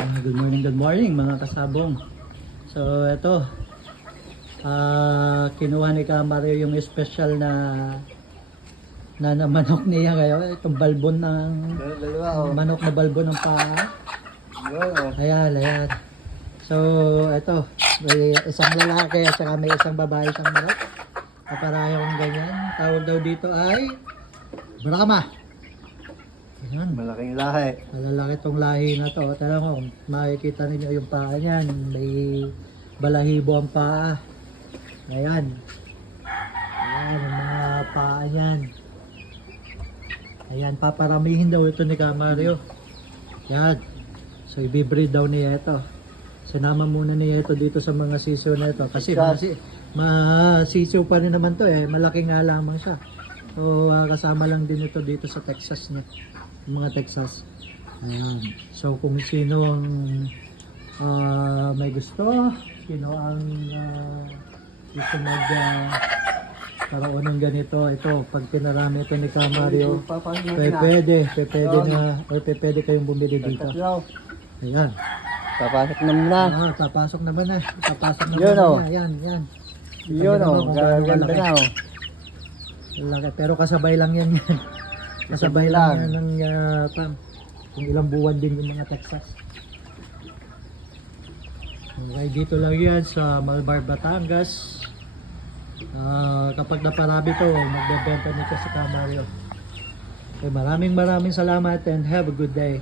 Good morning mga kasabong. So ito, kinuha ni Kamario yung special na manok niya ngayon. Itong balbon ng manok na balbon ng paa. Ayan. So ito, may isang lalaki at saka may isang babae, isang manok. Kaparehong ganyan. Tawag daw dito ay Brahma. Ayan. Malaking lahi. Malalaki tong lahi na to. Talagang kung makikita ninyo yung paa niyan, may balahibo ang paa. Ayan. Ayan ang mga paa niyan. Ayan, paparamihin daw ito ni Kamario. Ayan. So ibibreed daw niya ito. Sinama muna niya ito dito sa mga sisiw na ito. Kasi masisiw pa rin naman to eh. Malaki nga lamang siya. So kasama lang din ito dito sa Texas niya. Mga Texas. Ayan. So kung sino ang may gusto, sino ang gusto karoon ng ganito, ito pag pinarami ito ni Kamario, pwede kayong bumili dito. Ayan. Papasok na muna. Papasok naman na. Yun o. Yan. Yun o. Gaganda na o. Laki. Pero kasabay lang yan. Kasabay lang yan ng kung ilang buwan din yung mga Texas. Okay, dito lang yan sa Malbar, Batangas. Kapag naparami to, magbebenta nito sa Kamario. Okay, maraming salamat and have a good day.